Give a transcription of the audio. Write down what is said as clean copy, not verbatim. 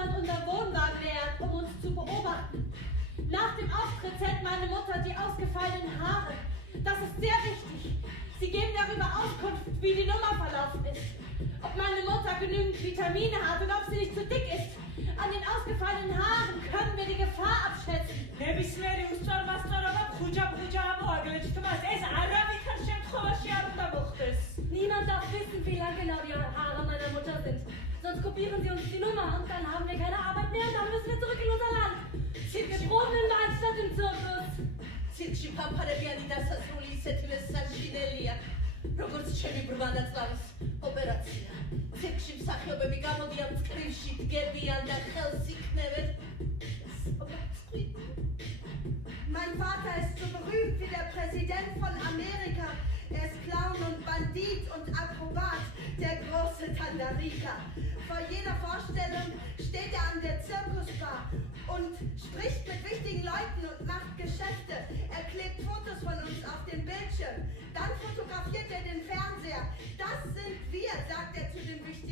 niemand unser Wohnwagen nähert, um uns zu beobachten. Nach dem Auftritt zählt meine Mutter die ausgefallenen Haare. Das ist sehr wichtig. Sie geben darüber Auskunft, wie die Nummer verlaufen ist. Ob meine Mutter genügend Vitamine hat und ob sie nicht zu dick ist. An den ausgefallenen Haaren können wir die Gefahr abschätzen. Niemand darf wissen, wie lang genau die Haare meiner Mutter sind. Sonst kopieren sie uns die Nummer und dann haben wir keine Arbeit mehr und dann müssen wir zurück in unser Land. Wir proben in Wald statt im Zirkus. Circi pamparebiani dasasruli setile sanșinelia. Როგორც ჩემი ბრმადაწავის ოპერაცია. ცირკში მსახიობები გამოდიან მწკრივში, დგებიან და ხელს იქნევენ. Mein Vater ist so berühmt wie der Präsident von Amerika. Er ist Clown und Bandit und Akrobat, der große Tandarika. Vor jeder Vorstellung steht er an der Zirkusbar und spricht mit wichtigen Leuten und macht Geschäfte. Er klebt Fotos von uns auf den Bildschirm. Dann fotografiert er den Fernseher. Das sind wir, sagt er zu den wichtigen